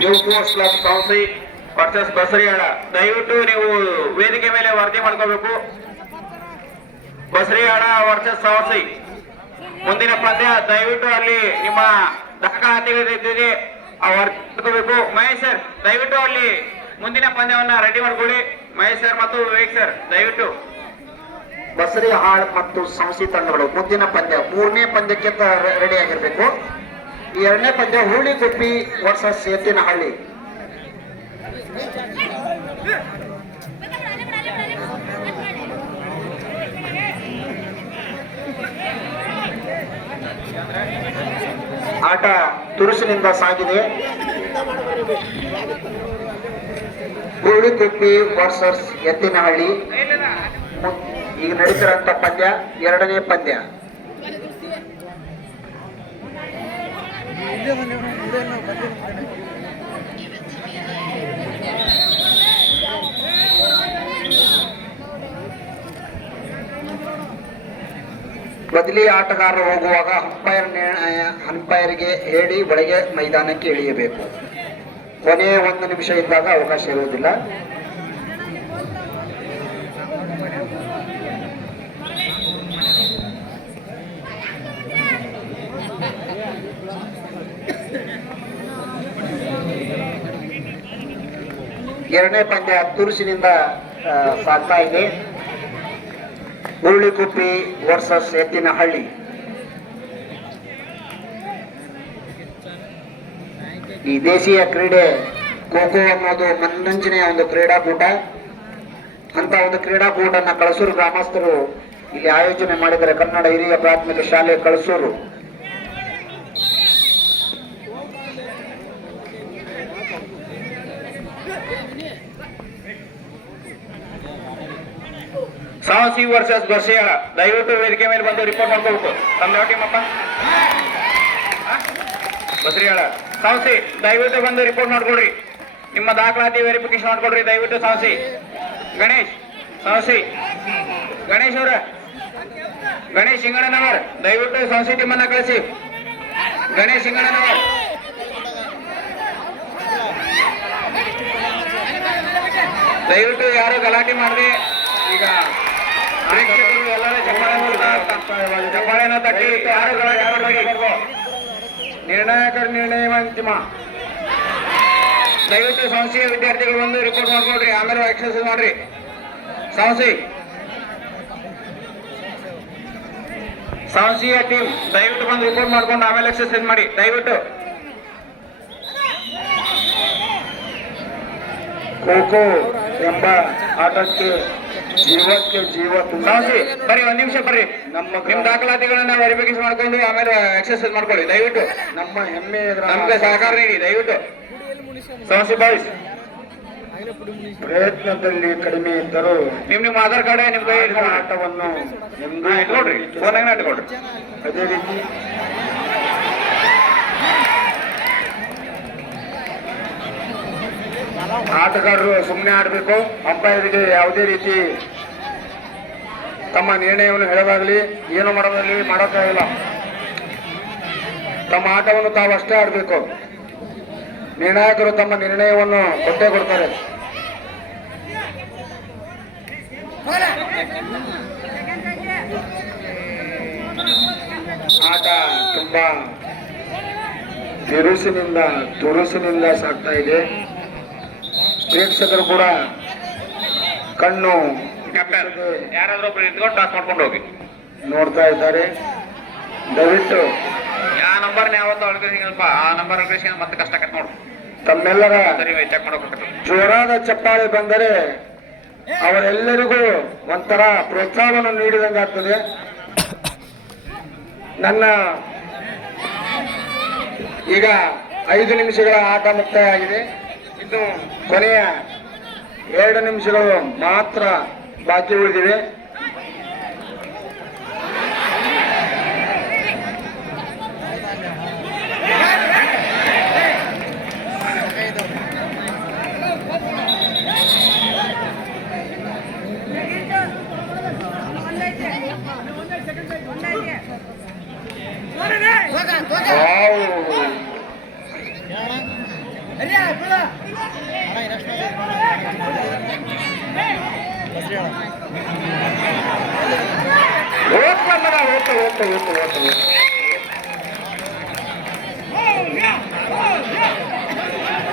New sports club ಕೌನ್ಸಿ versus ಬಸರಿಯಾಳ. ದಯವಿಟ್ಟು ನೀವು ವೇದಿಕೆ ಮೇಲೆ ವರದಿ ಮಾಡ್ಕೋಬೇಕು. ಬಸರಿಯಾಳ ವರ್ಸಸ್ ಸಾವಸಿ ಮುಂದಿನ ಪಂದ್ಯ. ದಯವಿಟ್ಟು ಅಲ್ಲಿ ನಿಮ್ಮ ದಾಖಲಾತಿಗಳಿದ್ದರೆ ಮಾಡ್ಕೋಬೇಕು. ಮಹೇಶ್ ಸರ್ ದಯವಿಟ್ಟು ಅಲ್ಲಿ ಮುಂದಿನ ಪಂದ್ಯವನ್ನ ರೆಡಿ ಮಾಡ್ಕೊಳ್ಳಿ. ಮಹೇಶ್ ಸರ್ ಮತ್ತು ವಿವೇಕ್ ಸರ್ ದಯವಿಟ್ಟು. ಬಸರಿಹಾಳ್ ಮತ್ತು ಸಂಸ್ಥಿ ತಂಡಗಳು ಮುಂದಿನ ಪಂದ್ಯ 3ನೇ ಪಂದ್ಯಕ್ಕೆ ರೆಡಿ ಆಗಿರ್ಬೇಕು. ಈ 2ನೇ ಪಂದ್ಯ ಹುಳಿಗುಪ್ಪಿ ವರ್ಸಸ್ ಎತ್ತಿನಹಳ್ಳಿ. ಆಟ ತುರುಸಿನಿಂದ ಸಾಗಿದೆ. ಹುಳಿಗುಪ್ಪಿ ವರ್ಸಸ್ ಎತ್ತಿನಹಳ್ಳಿ ಈಗ ನಡೀತಿರಂತ ಪಂದ್ಯ 2ನೇ ಪಂದ್ಯ. ಬದಲಿ ಆಟಗಾರರು ಹೋಗುವಾಗ ಅಂಪೈರ್ಗೆ ಹೇಳಿ ಒಳಗೆ ಮೈದಾನಕ್ಕೆ ಇಳಿಯಬೇಕು. ಕೊನೆಯ 1 ನಿಮಿಷ ಇದ್ದಾಗ ಅವಕಾಶ ಇರುವುದಿಲ್ಲ. ಎರಡನೇ ಪಂದ್ಯ ತುರುಸಿನಿಂದ ಸಾಗ್ತಾ ಇದೆ. ಹುರುಳಿಗುಪ್ಪಿ ವರ್ಸಸ್ ಎತ್ತಿನಹಳ್ಳಿ. ಈ ದೇಶೀಯ ಕ್ರೀಡೆ ಖೋಖೋ ಅನ್ನೋದು ಮನರಂಜನೆಯ ಒಂದು ಕ್ರೀಡಾಕೂಟ. ಅಂತ ಒಂದು ಕ್ರೀಡಾಕೂಟನ ಕಳಸೂರು ಗ್ರಾಮಸ್ಥರು ಇಲ್ಲಿ ಆಯೋಜನೆ ಮಾಡಿದರೆ. ಕನ್ನಡ ಹಿರಿಯ ಪ್ರಾಥಮಿಕ ಶಾಲೆ ಕಳಸೂರು. ಸಾವಸಿ ವರ್ಸಸ್ ಬಸರಿಯಾಳ. ದಯವಿಟ್ಟು ವೇದಿಕೆ ಮೇಲೆ ಬಂದು ರಿಪೋರ್ಟ್ ಮಾಡ್ಕೋಬೇಕು. ತಮ್ಮ ಯಾವ ಟೀಮ್ ಅಪ್ಪ? ಬಸರಿಯಾಳ. ಸಾವಸಿ ದಯವಿಟ್ಟು ಬಂದು ರಿಪೋರ್ಟ್ ಮಾಡ್ಕೊಡ್ರಿ. ನಿಮ್ಮ ದಾಖಲಾತಿ ವೆರಿಫಿಕೇಶನ್ ಮಾಡ್ಕೊಡ್ರಿ ದಯವಿಟ್ಟು. ಸಾವಸಿ ಗಣೇಶ್, ಸಾವಸಿ ಗಣೇಶ್ ಅವರ, ಗಣೇಶ್ ಸಿಂಗಣ್ಣನವರ್ ದಯವಿಟ್ಟು ಸಾವಸಿ ಟೀಮನ್ನ ಕಳಿಸಿ. ಗಣೇಶ್ ಸಿಂಗಣ್ಣನವರ್ ದಯವಿಟ್ಟು ಯಾರು ಗಲಾಟೆ ಮಾಡದೆ. ಈಗ ಪ್ರೇಕ್ಷಕರು ಎಲ್ಲರೂ ಚಪ್ಪಾಳೆನ ತಟ್ಟಿ ಯಾರು ಗಲಾಟೆ ಮಾಡಬೇಡಿ. ನಿರ್ಣಾಯಕರ ನಿರ್ಣಯ ಅಂತಿಮ. ದಯವಿಟ್ಟು ಸಂಸ್ಥೆಯ ವಿದ್ಯಾರ್ಥಿಗಳು ಬಂದು ರಿಪೋರ್ಟ್ ಮಾಡ್ಕೊಡ್ರಿ. ಆಮೇಲೆ ಎಕ್ಸರ್ಸೈಸ್ ಮಾಡ್ರಿ. ಸಂಸ್ಥೆಯ ಟೀಮ್ ದಯವಿಟ್ಟು ಬಂದು ರಿಪೋರ್ಟ್ ಮಾಡ್ಕೊಂಡು ಆಮೇಲೆ ಎಕ್ಸರ್ಸೈಸ್ ಮಾಡಿ ದಯವಿಟ್ಟು. ಖೋಖೋ ಎಂಬ ಆಟಕ್ಕೆ ಜೀವಕ್ಕೆ ಜೀವ ಸಾವಸಿ ಬರ್ರಿ, 1 ನಿಮಿಷ ಬರ್ರಿ. ನಿಮ್ ದಾಖಲಾತಿಗಳನ್ನ ವೆರಿಫಿಕೇಶನ್ ಮಾಡ್ಕೊಂಡು ಆಮೇಲೆ ಎಕ್ಸರ್ಸೈಸ್ ಮಾಡ್ಕೊಳ್ಳಿ ದಯವಿಟ್ಟು. ನಮ್ಮ ಹೆಮ್ಮೆ ನಮ್ಗೆ ಸಹಕಾರ ನೀಡಿ ದಯವಿಟ್ಟು. ಸಾವಸಿ ಬಾಯ್ಸ್ ಪ್ರಯತ್ನದಲ್ಲಿ ಕಡಿಮೆ ಇದ್ದರೂ ನಿಮ್ಮ ಆಧಾರ್ ಕಾರ್ಡ್ ನಿಮ್ ಕೈ ಆಟವನ್ನು ಇಟ್ಕೊಡ್ರಿ, ಫೋನಾಗ ಇಟ್ಕೊಡ್ರಿ. ಅದೇ ರೀತಿ ಆಟಗಾರರು ಸುಮ್ಮನೆ ಆಡಬೇಕು. ಅಂಪೈರ್ಗೆ ಯಾವುದೇ ರೀತಿ ತಮ್ಮ ನಿರ್ಣಯವನ್ನು ಹೇಳೋದಾಗಲಿ ಏನು ಮಾಡೋದಾಗಲಿ ಮಾಡೋಕ್ಕಾಗಿಲ್ಲ. ತಮ್ಮ ಆಟವನ್ನು ತಾವು ಅಷ್ಟೇ ಆಡಬೇಕು. ನಿರ್ಣಾಯಕರು ತಮ್ಮ ನಿರ್ಣಯವನ್ನು ಕೊಟ್ಟೇ ಕೊಡ್ತಾರೆ. ಆಟ ತುಂಬಾ ತುರುಸಿನಿಂದ ಸಾಗ್ತಾ ಇದೆ. ಪ್ರೇಕ್ಷಕರು ಕೂಡ ಕಣ್ಣು ಯಾರಾದ್ರೂ ಒಬ್ರು ಇಟ್ಕೊಂಡು ಟಾಸ್ ಮಾಡ್ಕೊಂಡು ಹೋಗಿ ನೋಡ್ತಾ ಇದ್ದಾರೆ. ದಯವಿಟ್ಟು ಆ ನಂಬರ್ ಯಾವತ್ತು ಅಳ್ಕೇಸಿಂಗಲ್ಪ ಆ ನಂಬರ್ ಅಳ್ಕೇಸಿಂಗ ಮತ್ತೆ ಕಷ್ಟ ಕಟ್ ನೋಡು. ತಮ್ಮೆಲ್ಲರ ಸರಿ ಚೆಕ್ ಮಾಡೋಕೆ ಜೋರಾದ ಚಪ್ಪಾಳೆ ಬಂದರೆ ಅವರೆಲ್ಲರಿಗೂ ಒಂಥರ ಪ್ರೋತ್ಸಾಹವನ್ನು ನೀಡಿದಂಗಾಗ್ತದೆ. ನನ್ನ ಈಗ 5 ನಿಮಿಷಗಳ ಆಟ ಮುಕ್ತಾಯ ಆಗಿದೆ. ಇನ್ನು ಕೊನೆಯ 2 ನಿಮಿಷಗಳು ಮಾತ್ರ ಬಾಕಿ ಉಳಿದಿವೆ.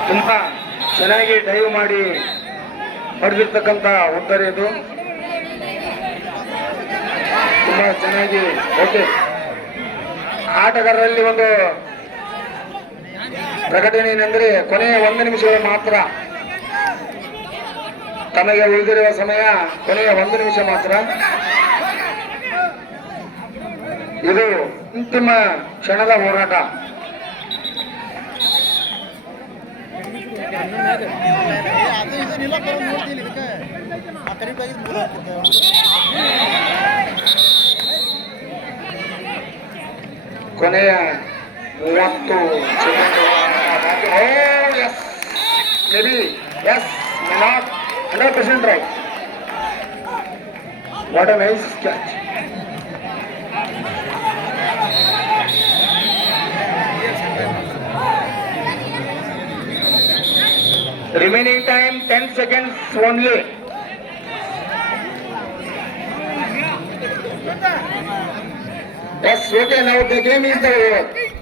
ತುಂಬಾ ಚೆನ್ನಾಗಿ ಡೈವ್ ಮಾಡಿ ಹೊಡೆದಿರ್ತಕ್ಕಂಥ ಉತ್ತರ ಇದು. ತುಂಬಾ ಚೆನ್ನಾಗಿ. ಓಕೆ, ಆಟಗಾರರಲ್ಲಿ ಒಂದು ಪ್ರಕಟಣೆ ಏನೆಂದರೆ ಕೊನೆಯ 1 ನಿಮಿಷಗಳು ಮಾತ್ರ ತಮಗೆ ಉಳಿದಿರುವ ಸಮಯ. ಕೊನೆಯ 1 ನಿಮಿಷ ಮಾತ್ರ. ಇದು ಅಂತಿಮ ಕ್ಷಣದ ಹೋರಾಟ. ಕೊನೆಯ 30 second. Maybe yes, not 100% right. What a nice catch. Remaining time 10 seconds only. Yes, okay, now the game is over.